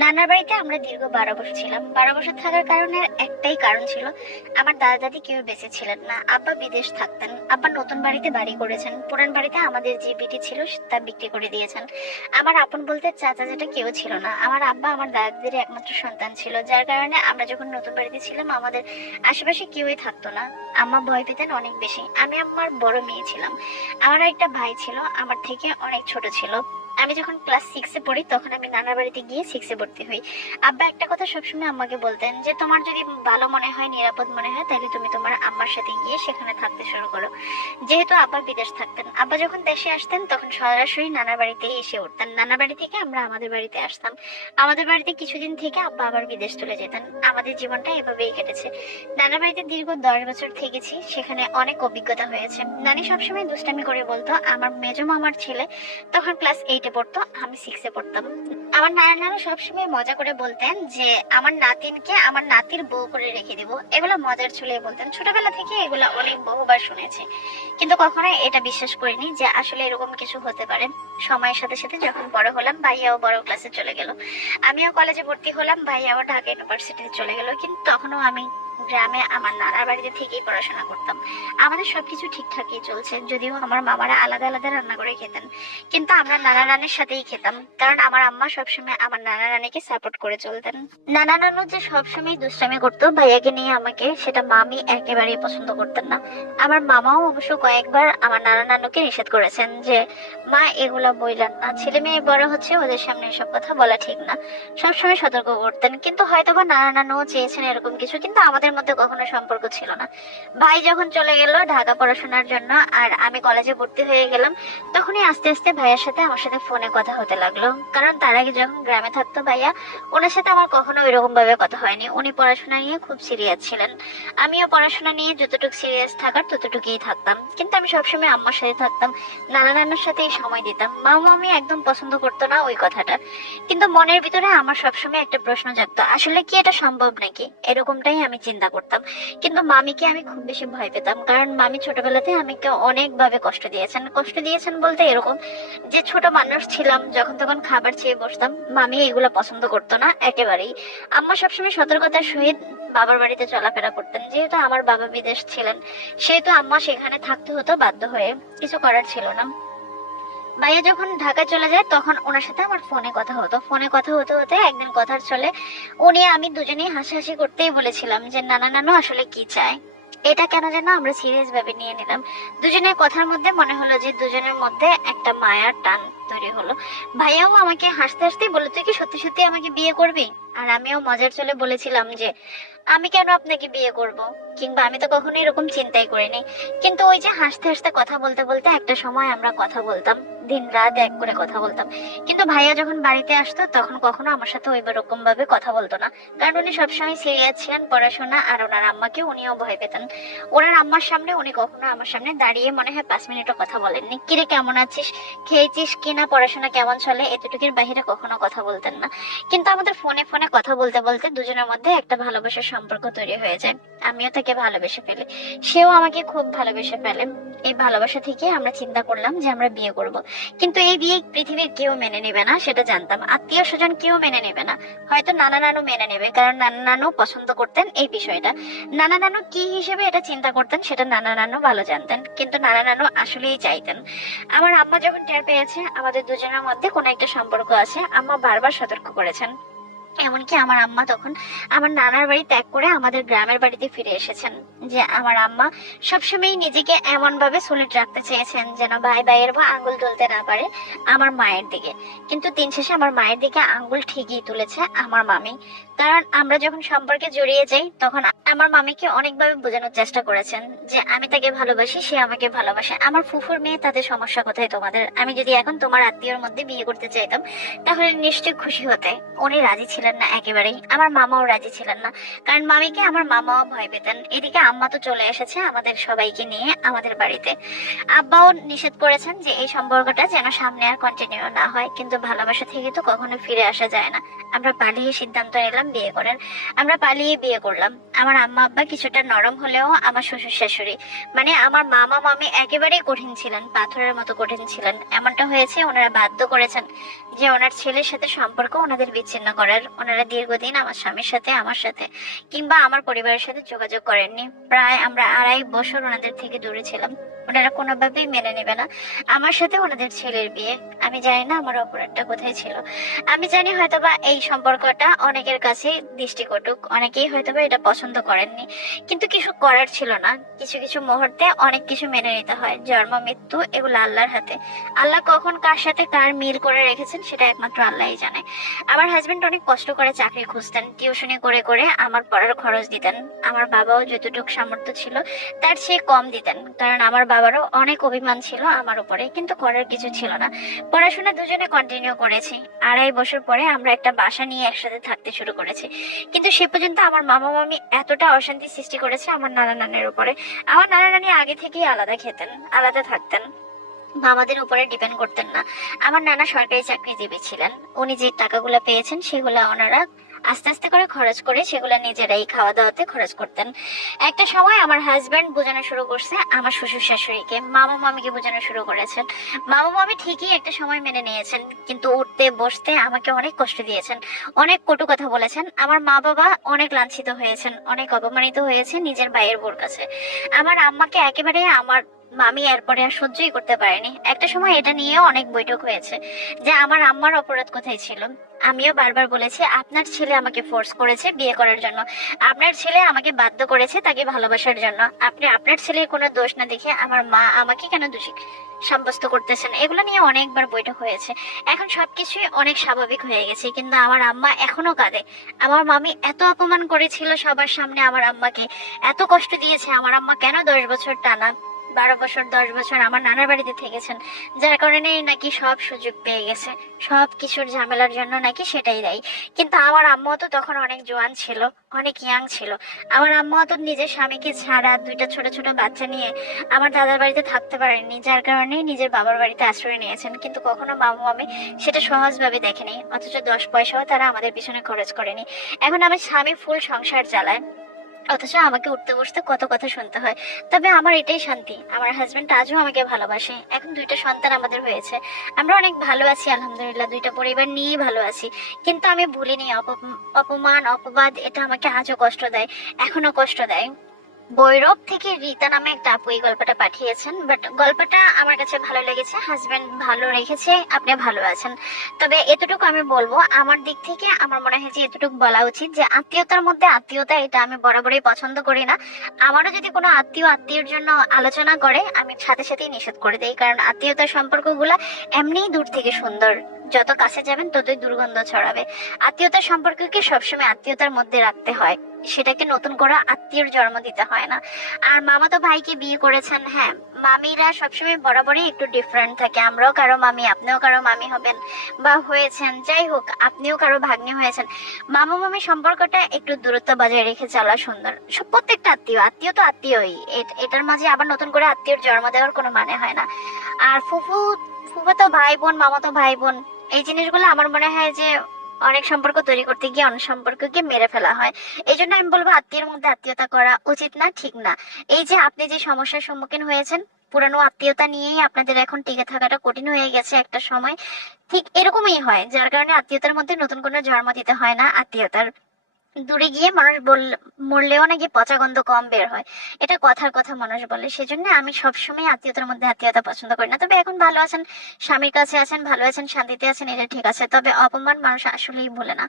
নানার বাড়িতে আমরা দীর্ঘ 12 বছর ছিলাম। 12 বছর থাকার কারণে একটাই কারণ ছিল, আমার দাদা দাদি কেউ বেঁচে ছিলেন না। আব্বা বিদেশ থাকতেন, আব্বা নতুন বাড়িতে বাড়ি করেছেন, পুরান বাড়িতে আমাদের যে বিটি ছিল তা বিক্রি করে দিয়েছেন। আমার আপন বলতে চাচা যেটা কেউ ছিল না। আমার আব্বা আমার দাদাদের একমাত্র সন্তান ছিল, যার কারণে আমরা যখন নতুন বাড়িতে ছিলাম আমাদের আশেপাশে কেউই থাকতো না। আম্মা ভয় পেতেন অনেক বেশি। আমি আমার বড় মেয়ে ছিলাম। আমার একটা ভাই ছিল, আমার থেকে অনেক ছোট ছিল। আমি যখন ক্লাস 6-এ পড়ি তখন আমি নানার বাড়িতে গিয়ে 6-এ ভর্তি হই। আব্বা একটা কথা সবসময় আম্মাকে বলতেন যে তোমার যদি ভালো মনে হয়, নিরাপদ মনে হয়, তাহলে তুমি তোমার আম্মার সাথে গিয়ে সেখানে থাকতে শুরু করো। যেহেতু আব্বা বিদেশ থাকতেন, আব্বা যখন দেশে আসতেন তখন সরাসরি নানার বাড়িতেই এসে উঠতেন। নানার বাড়ি থেকে আমরা আমাদের বাড়িতে আসতাম। আমাদের বাড়িতে কিছুদিন থেকে আব্বা আবার বিদেশ চলে যেতেন। আমাদের জীবনটা এভাবেই কেটেছে। নানার বাড়িতে দীর্ঘ 10 বছর থেকেছি, সেখানে অনেক অভিজ্ঞতা হয়েছে। নানি সবসময় দুষ্টামি করে বলতো, আমার মেজো মামার ছেলে তখন ক্লাস 8-এ পড়তো, আমি 6-এ পড়তাম। আমার নানা সবসময় মজা করে বলতেন যে আমার নাতিনকে আমার নাতির বউ করে রেখে দিব। এগুলো মজার ছলে বলতেন। ছোটবেলা থেকে এগুলো অনেক বহুবার শুনেছি, কিন্তু কখনো এটা বিশ্বাস করিনি যে আসলে এরকম কিছু হতে পারে। সময়ের সাথে সাথে যখন বড় হলাম, ভাইয়াও বড় ক্লাসে চলে গেল, আমিও কলেজে ভর্তি হলাম, ভাইয়াও ঢাকা ইউনিভার্সিটিতে চলে গেল। কিন্তু তখনও আমি গ্রামে আমার নানার বাড়িতে থেকেই পড়াশোনা করতাম। আমাদের সবকিছু ঠিকঠাকই চলছে, যদিও আমার মামারা আলাদা আলাদা রান্না করে খেতেন, কিন্তু আমরা নানা নানির সাথেই খেতাম, কারণ আমার আম্মা সবসময় আমার নানা নানিকে সাপোর্ট করে চলতেন। নানা নানু যে সবসময় দুষ্টামি করতো ভাইয়াকে নিয়ে আমাকে, সেটা মামি একেবারেই পছন্দ করতেন না। আমার মামাও অবশ্য কয়েকবার আমার নানা নানুকে নিষেধ করেছেন যে মা এগুলা বইলেন না, ছেলে মেয়ে বড় হচ্ছে, ওদের সামনে এসব কথা বলা ঠিক না। সবসময় সতর্ক করতেন, কিন্তু হয়তোবা নানা নানুও চেয়েছেন এরকম কিছু, কিন্তু আমাদের মধ্যে কখনো সম্পর্ক ছিল না। ভাই যখন চলে গেল ঢাকা পড়াশোনার জন্য আর আমি কলেজে ভর্তি হয়ে গেলাম, তখনই আস্তে আস্তে ভাইয়ার সাথে আমার সাথে ফোনে কথা হতে লাগলো। কারণ তার আগে যখন গ্রামে থাকতো ভাইয়া, ওনার সাথে আমার কখনো এরকম ভাবে কথা হয়নি। উনি পড়াশোনা নিয়ে খুব সিরিয়াস ছিলেন, আমিও পড়াশোনা নিয়ে যতটুকু সিরিয়াস থাকার ততটুকুই থাকতাম। কিন্তু আমি সবসময় আম্মার সাথে থাকতাম, নানা নানার সাথেই সময় দিতাম। মামা আমি একদম পছন্দ করতো না ওই কথাটা, কিন্তু মনের ভিতরে আমার সবসময় একটা প্রশ্ন জাগতো, আসলে কি এটা সম্ভব নাকি, এরকমটাই আমি চিন্তা করতাম। কিন্তু মামিকে আমি খুব বেশি ভয় পেতাম, কারণ মামি ছোটবেলাতে আমাকে অনেক ভাবে কষ্ট দিয়েছেন বলতে এরকম যে ছোট মানুষ ছিলাম, যখন তখন খাবার চেয়ে বসতাম। মামি এগুলো পছন্দ করতো না একেবারেই। আম্মা সবসময় সতর্কতার সহিত বাবার বাড়িতে চলাফেরা করতেন। যেহেতু আমার বাবা বিদেশ ছিলেন, সেহেতু আম্মা সেখানে থাকতে হতো বাধ্য হয়ে, কিছু করার ছিল না। ভাইয়া যখন ঢাকা চলে যায় তখন ওনার সাথে আমার ফোনে কথা হতো। ফোনে কথা হতে হতে একদিন কথার চলে উনি আমি দুজনেই হাসাহাসি করতেই বলেছিলাম যে নানা নানু আসলে কি চায়। এটা কেন যেন আমরা সিরিয়াস ভাবে নিয়ে নিলাম। দুজনের কথার মধ্যে মনে হলো যে দুজনের মধ্যে একটা মায়ার টান তৈরি হলো। ভাইয়াও আমাকে হাসতে হাসতেই বললো, তুই কি সত্যি সত্যি আমাকে বিয়ে করবি? আর আমিও মজার চলে বলেছিলাম যে আমি কেন আপনাকে বিয়ে করব, কিংবা আমি তো কখনো এরকম চিন্তাই করিনি। কিন্তু ওই যে হাসতে হাসতে কথা বলতে বলতে একটা সময় আমরা কথা বলতাম, দিন রাত এক করে কথা বলতাম। কিন্তু ভাইয়া যখন বাড়িতে আসতো তখন কখনো আমার সাথে ওই রকম ভাবে কথা বলতো না, কারণ উনি সবসময় সিরিয়াস ছিলেন পড়াশোনা, আর ওনার আম্মাকে উনিও ভয় পেতেন। ওনার আম্মার সামনে উনি কখনো আমার সামনে দাঁড়িয়ে মনে হয় 5 মিনিটও কথা বলেননি। কিরে কেমন আছিস, খেয়েছিস কিনা, পড়াশোনা কেমন চলে, এতটুকুর বাইরে কখনো কথা বলতেন না। কিন্তু আমাদের ফোনে ফোনে কথা বলতে বলতে দুজনের মধ্যে একটা ভালোবাসার সম্পর্ক তৈরি হয়ে যায়। আমিও তাকে ভালোবেসে ফেলি, সেও আমাকে খুব ভালোবেসে ফেলে। এই ভালোবাসা থেকে আমরা চিন্তা করলাম যে আমরা বিয়ে করব। কিন্তু এই বিয়ে পৃথিবীর কেউ মেনে নেবে না সেটা জানতাম, আত্মীয় স্বজন কেউ মেনে নেবে না। হয়তো নানা নানু মেনে নেবে, কারণ নানা নানু পছন্দ করতেন এই বিষয়টা। নানা নানু কি হিসেবে এটা চিন্তা করতেন সেটা নানা নানু ভালো জানতেন, কিন্তু নানা নানু আসলেই চাইতেন। আমার আম্মা যখন টের পেয়েছে আমাদের দুজনের মধ্যে কোনো একটা সম্পর্ক আছে, আম্মা বারবার সতর্ক করেছেন। এমনকি আমার আম্মা তখন আমার নানার বাড়ি ত্যাগ করে আমাদের গ্রামের বাড়িতে ফিরে এসেছেন। যে আমার আম্মা সবসময় নিজেকে এমন ভাবে সলিড রাখতে চেয়েছেন যেন ভাই ভাইয়ের বা আঙ্গুল তুলতে না পারে আমার মায়ের দিকে। কিন্তু দিন শেষে আমার মায়ের দিকে আঙ্গুল ঠিকই তুলেছে আমার মামি। কারণ আমরা যখন সম্পর্কে জড়িয়ে যাই তখন আমার মামিকে অনেকভাবে বোঝানোর চেষ্টা করেছেন যে আমি তাকে ভালোবাসি, সে আমাকে ভালোবাসে। আমার ফুফুর মেয়ে, তাদের সমস্যা কোথায় তোমাদের? আমি যদি এখন তোমার আত্মীয়র মধ্যে বিয়ে করতে চাইতাম তাহলে নিশ্চয়ই খুশি হতে। উনি রাজি ছিলেন না একেবারেই, আমার মামাও রাজি ছিলেন না, কারণ মামিকে আমার মামাও ভয় পেতেন। এদিকে আম্মা তো চলে এসেছে আমাদের সবাইকে নিয়ে আমাদের বাড়িতে। আব্বাও নিষেধ করেছেন যে এই সম্পর্কটা যেন সামনে আর কন্টিনিউ না হয়, কিন্তু ভালোবাসা থেকে তো কখনো ফিরে আসা যায় না। আমরা পালিয়ে সিদ্ধান্ত নিলাম বিয়ে করার। আমরা পালিয়ে বিয়ে করলাম। আমার আম্মা আব্বা কিছুটা নরম হলেও আমার শ্বশুর শাশুড়ি মানে আমার মামা মামি একেবারেই কঠিন ছিলেন, পাথরের মতো কঠিন ছিলেন। এমনটা হয়েছে ওনারা বাধ্য করেছেন যে ওনার ছেলের সাথে সম্পর্ক ওনাদের বিচ্ছিন্ন করার। ওনারা দীর্ঘদিন আমার স্বামীর সাথে, আমার সাথে কিংবা আমার পরিবারের সাথে যোগাযোগ করেননি। প্রায় আমরা 2.5 বছর ওনাদের থেকে দূরে ছিলাম। ওনারা কোনোভাবেই মেনে নেবে না আমার সাথে ওনাদের ছেলের বিয়ে। আমি জানি না আমার অপরাধটা কোথায় ছিল। আমি জানি হয়তোবা এই সম্পর্কটা অনেকের কাছে দৃষ্টিকটুক, অনেকেই হয়তোবা এটা পছন্দ করেননি, কিন্তু কিছু করার ছিল না। কিছু কিছু মুহূর্তে অনেক কিছু মেনে নিতে হয়। জন্ম মৃত্যু এগুলো আল্লাহর হাতে। আল্লাহ কখন কার সাথে কার মিল করে রেখেছেন সেটা একমাত্র আল্লাহই জানে। আমার হাজবেন্ড অনেক কষ্ট করে চাকরি খুঁজতেন, টিউশনি করে করে আমার পড়ার খরচ দিতেন। আমার বাবাও যতটুকু সামর্থ্য ছিল তার চেয়ে কম দিতেন, কারণ আমার বাবারও অনেক অভিমান ছিল আমার উপরে, কিন্তু করার কিছু ছিল না। পড়াশোনা দুজনে কন্টিনিউ করেছি। 2.5 বছর পরে আমরা একটা বাসা নিয়ে একসাথে থাকতে শুরু করেছি, কিন্তু সে পর্যন্ত আমার মামা মামি এতটা অশান্তি সৃষ্টি করেছে আমার নানা নানির উপরে। আমার নানা নানি আগে থেকেই আলাদা খেতেন, আলাদা থাকতেন, মামাদের উপরে ডিপেন্ড করতেন না। আমার নানা সরকারি চাকরিজীবী ছিলেন। উনি যে টাকাগুলো পেয়েছেন সেগুলো ওনারা আস্তে আস্তে করে খরচ করে সেগুলো নিজেরাই খাওয়া দাওয়াতে খরচ করতেন। একটা সময় আমার হাজবেন্ড বোঝানো শুরু করছে আমার শ্বশুর শাশুড়িকে, মামা মামিকে বোঝানো শুরু করেছেন। মামা মামি ঠিকই একটা সময় মেনে নিয়েছেন, কিন্তু উঠতে বসতে আমাকে অনেক কষ্ট দিয়েছেন, অনেক কটু কথা বলেছেন। আমার মা বাবা অনেক লাঞ্ছিত হয়েছেন, অনেক অপমানিত হয়েছে নিজের ভাইয়ের বোর কাছে। আমার আম্মাকে একেবারে আমার মামি এরপরে আর সহ্যই করতে পারেনি। একটা সময় এটা নিয়েও অনেক বৈঠক হয়েছে যে আমার আম্মার অপরাধ কোথায় ছিল। আমিও বারবার বলেছি আপনার ছেলে আমাকে ফোর্স করেছে বিয়ে করার জন্য, আপনার ছেলে আমাকে বাধ্য করেছে তাকে ভালোবাসার জন্য। আপনি আপনার ছেলের কোনো দোষ না দেখে আমার মা আমাকে কেন দোষী সাব্যস্ত করতেছেন? এগুলো নিয়ে অনেকবার বৈঠক হয়েছে। এখন সবকিছুই অনেক স্বাভাবিক হয়ে গেছে, কিন্তু আমার আম্মা এখনো কাঁদে। আমার মামি এত অপমান করেছিল সবার সামনে, আমার আম্মাকে এত কষ্ট দিয়েছে। আমার আম্মা কেন 10 বছর টানা 12 বছর 10 বছর আমার নানার বাড়িতে থেকেছেন, যার কারণে নাকি সব সুযোগ পেয়ে গেছে, সব কিছুর ঝামেলার জন্য নাকি সেটাই দেয়। কিন্তু আমার আম্মা তো তখন অনেক জোয়ান ছিল, অনেক ইয়াং ছিল। আমার আম্মা তো নিজের স্বামীকে ছাড়া 2টা ছোট ছোট বাচ্চা নিয়ে আমার দাদার বাড়িতে থাকতে পারেননি, যার কারণে নিজের বাবার বাড়িতে আশ্রয় নিয়েছেন। কিন্তু কখনো মামা মামি সেটা সহজভাবে দেখেনি, অথচ 10 পয়সাও তারা আমাদের পিছনে খরচ করেনি। এখন আমার স্বামী ফুল সংসার চালায়, অথচ আমাকে উঠতে বসতে কত কথা শুনতে হয়। তবে আমার এটাই শান্তি, আমার হাজবেন্ড আজও আমাকে ভালোবাসে। এখন 2টা সন্তান আমাদের হয়েছে, আমরা অনেক ভালো আছি আলহামদুলিল্লাহ, 2টা পরিবার নিয়েই ভালো আছি। কিন্তু আমি ভুলিনি অপমান অপবাদ এটা আমাকে আজও কষ্ট দেয়, এখনো কষ্ট দেয়। বৈরব থেকে রীতা নামে একটা আপু এই গল্পটা পাঠিয়েছেন, বাট গল্পটা আমার কাছে ভালো লেগেছে। হাজবেন্ড ভালো রেখেছে, আপনি ভালো আছেন। তবে এতটুকু আমি বলবো, আমার দিক থেকে আমার মনে হয় যে এতটুকু বলা উচিত যে আত্মীয়তার মধ্যে আত্মীয়তা এটা আমি বরাবরই পছন্দ করি না। আমারও যদি কোনো আত্মীয় আত্মীয়র জন্য আলোচনা করে আমি সাথে সাথেই নিষেধ করে দিই, কারণ আত্মীয়তার সম্পর্কগুলা এমনিই দূর থেকে সুন্দর, যত কাছে যাবেন ততই দুর্গন্ধ ছড়াবে। আত্মীয়তার সম্পর্ককে সবসময় আত্মীয়তার মধ্যে রাখতে হয়, সেটাকে নতুন করে আত্মীয়র জন্ম দিতে হয় না। আর মামাতো ভাইকে বিয়ে করেছেন, হ্যাঁ মামিরা সবসময় বরাবরই একটু ডিফারেন্ট থাকে। আমরাও কারো মামি, আপনিও কারো মামি হবেন বা হয়েছেন, যাই হোক আপনিও কারো ভাগ্নি হয়েছেন। মামা মামি সম্পর্কটা একটু দূরত্ব বজায় রেখে চলা সুন্দর। সব প্রত্যেকটা আত্মীয় আত্মীয় তো আত্মীয়ই, এটার মাঝে আবার নতুন করে আত্মীয়র জন্ম দেওয়ার কোনো মানে হয় না। আর ফুফাতো ভাই বোন, মামাতো ভাই বোন, এই জিনিসগুলো আমার মনে হয় যে অনেক সম্পর্ক তৈরি করতে গিয়ে অনেক সম্পর্ককে মেরে ফেলা হয়। এই জন্য আমি বলবো আত্মীয়ের মধ্যে আত্মীয়তা করা উচিত না, ঠিক না। এই যে আপনি যে সমস্যার সম্মুখীন হয়েছেন, পুরানো আত্মীয়তা নিয়েই আপনাদের এখন টিকে থাকাটা কঠিন হয়ে গেছে একটা সময়, ঠিক এরকমই হয়। যার কারণে আত্মীয়তার মধ্যে নতুন কোনো জন্ম দিতে হয় না। আত্মীয়তার দূরে গিয়ে মানুষ মরলেও নাকি পচা গন্ধ কম বের হয়, এটা কথার কথা মানুষ বলে। সেজন্য আমি সবসময় আত্মীয়তার মধ্যে আত্মীয়তা পছন্দ করি না। তবে এখন ভালো আছেন, স্বামীর কাছে আছেন, ভালো আছেন, শান্তিতে আছেন, এটা ঠিক আছে। তবে অপমান মানুষ আসলেই ভুলে না।